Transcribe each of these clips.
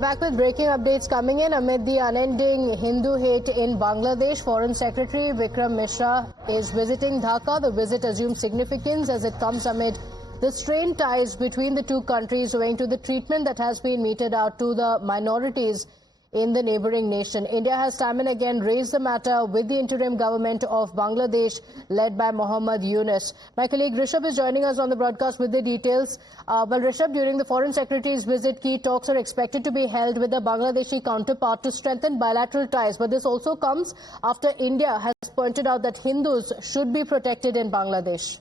Back with breaking updates coming in amid the unending Hindu hate in Bangladesh. Foreign Secretary Vikram Mishra is visiting Dhaka. The visit assumes significance as it comes amid the strained ties between the two countries owing to the treatment that has been meted out to the minorities in the neighboring nation. India has time and again raised the matter with the interim government of Bangladesh led by Mohammad Yunus. My colleague Rishabh is joining us on the broadcast with the details. Well, Rishabh, during the Foreign Secretary's visit, key talks are expected to be held with the Bangladeshi counterpart to strengthen bilateral ties. But this also comes after India has pointed out that Hindus should be protected in Bangladesh.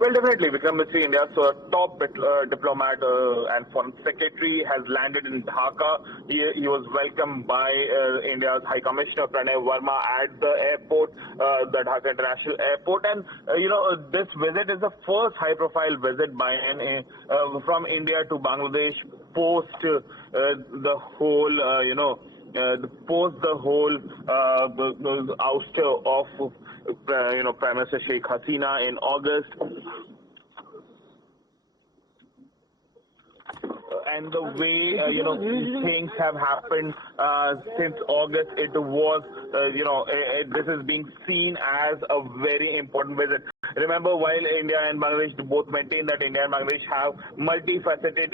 Well, definitely, Vikram Misri, India's top diplomat and foreign secretary, has landed in Dhaka. He was welcomed by India's High Commissioner Pranay Verma at the airport, the Dhaka International Airport. And, this visit is the first high-profile visit by from India to Bangladesh post the whole, post the whole ouster of Prime Minister Sheikh Hasina in August. And the way, things have happened since August, it was, this is being seen as a very important visit. Remember, while India and Bangladesh both maintain that India and Bangladesh have multifaceted,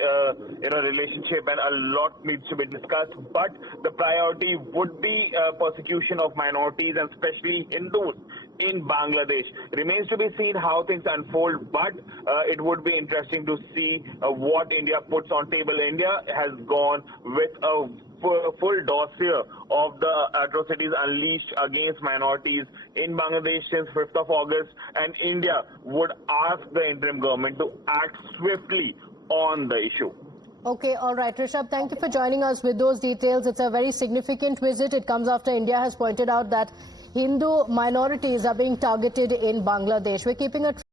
relationship and a lot needs to be discussed, but the priority would be persecution of minorities and especially Hindus in Bangladesh. Remains to be seen how things unfold, but it would be interesting to see what India puts on table. India has gone with a full dossier of the atrocities unleashed against minorities in Bangladesh since 5th of August, and India would ask the interim government to act swiftly on the issue. Okay, all right, Rishabh, thank you for joining us with those details. It's a very significant visit. It comes after India has pointed out that Hindu minorities are being targeted in Bangladesh. We're keeping a